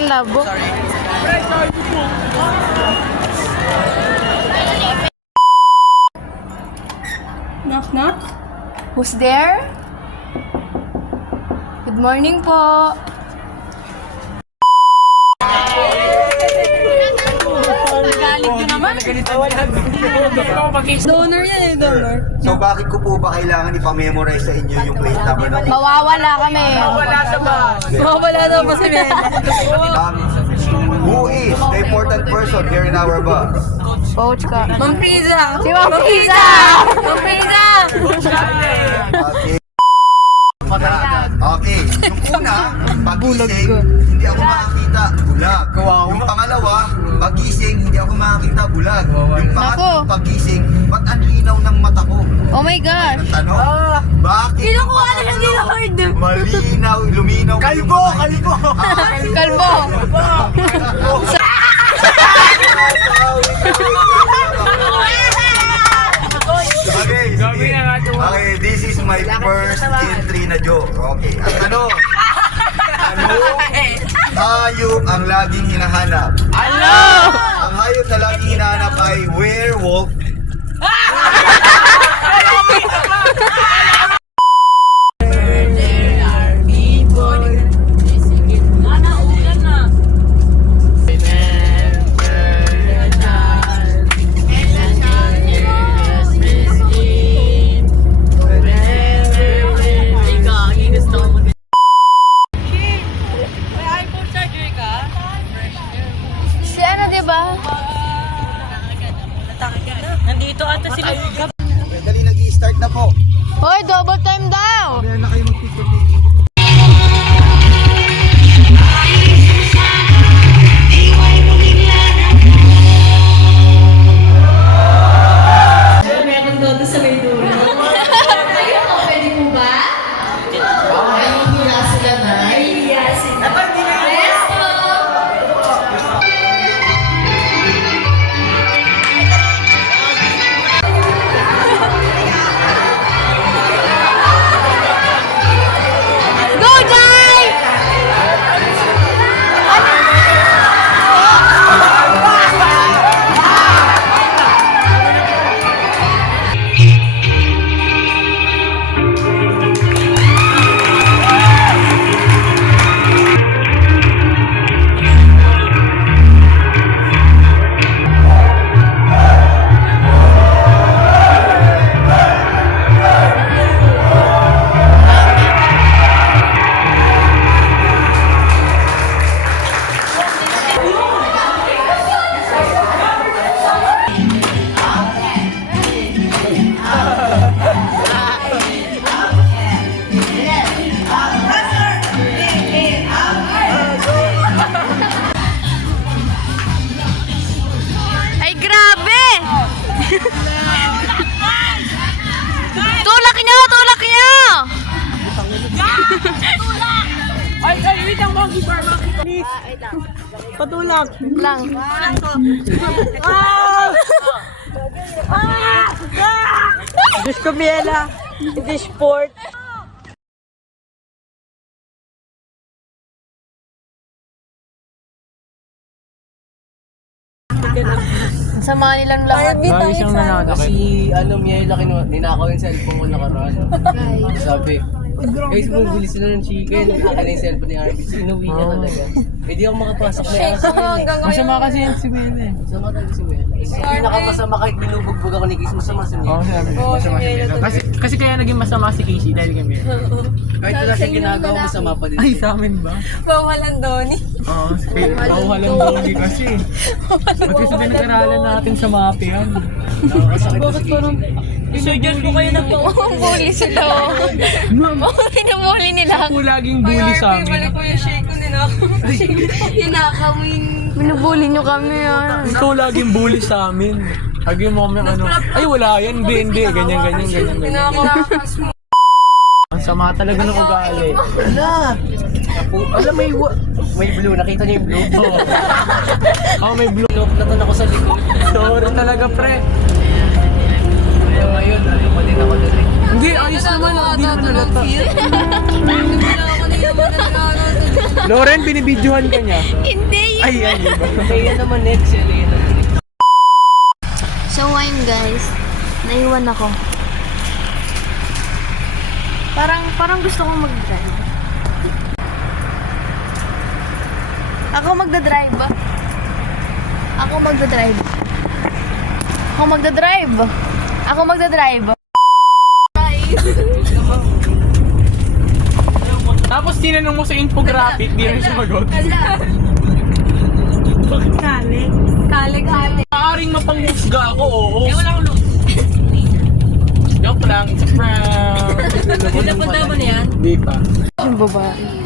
Parang labo. Knock, knock. Who's there? Good morning po. Galit ko naman. Donor yan eh, donor. So bakit ko po ba kailangan ipamemorize sa inyo yung plate number ng Mawawala kami. Mawawala na po si Mela. Who is the important person here in our bus? Coach ka. Ma'am Friza. Si Ma'am Friza! Ma'am Friza! Okay. Okay. Yung una, pagising, hindi ako makakita, bulag. Yung pangalawa, pagising, hindi ako makakita, bulag. Yung pangatlo, pagising, ba't ang linaw ng mata ko? Oh my gosh. Ang tanong, bakit? Kinukuha na siya nila hard. Malinaw, luminaw. Kalbo! Kalbo! Kalbo. Okay, this is my first entry na joke. Okay, ang hayop ang laging hinahanap. Hello! Ang hayop na laging hinahanap ay werewolf. Si ano, diba? Nandito ata sila. Dali, nag-i-start na po. Hoy, double time daw! Kaya na kayo mag-picture. Meron doon sa may dulo. Pwede po ba? Nahihiya sila na. Nahihiya sila. Resto! Go, Jai! Ay, grabe! Tulak niyo! Tulak niyo! Ay, wait lang mo. Please. Patulak. Lang. Diyos ko, Mela. Hindi sport. Ang sama nilang lahat. Lagi siyang nananakit. Kasi Miela, ninakaw yung cellphone ko nakaraan. Sabi, guys, bumili sila ng chicken. Akala yung cellphone ni RB. Inuwi niya talaga. Eh di ako makapasok na yung aso yun eh. Masama kasi yan si Miela eh. Masama talaga si Miela. Pinakamasama kahit binubugbog ako ni Kiss, masama si Miela. Oo, sinabi niya. Masama si Miela. Kasi kaya naging masama si Casey dahil kay Miela. Kahit wala siyang ginagawa, masama pa din. Ay, sa amin ba? Bawalan Donnie. Oo, walang bonggi kasi. Ba't kasi pinag-aralan natin sa MAPE yan? Nakakasakit na si Casey. Isudyan ko kayo na po. Bully sila. Ma'am, Pinamuli nila. ako laging bully sa amin. po yung shake ko nila. Hinakawin. Binubully nyo kami ah. Ikaw laging bully sa amin. Lagi mo kami ano, ay wala yan, hindi, ganyan. Ang sama talaga ng ugali. Alam, may blue. Nakita niyo yung blue? Oo, may blue. Naton ako sa likod. Sorry talaga, pre. Kaya ngayon, ano pa din ako doon eh. Hindi, ayos naman. Hindi naman nalata. Loren, binibidyohan ka niya. Hindi. Ay, yan iba. Kaya naman next, Elena naman. So ayun guys, naiwan ako. Parang gusto kong mag-drive. Ako magdadrive. Ako magdadrive. Ako magdadrive. Ako magdadrive. Tapos tinanong mo sa infographic, di rin sumagot. Kalig. Maaring mapanghusga ako, oo. Eh, wala akong look. Joke lang, it's a prank. Napunta mo na yan? Di pa. Yung babae.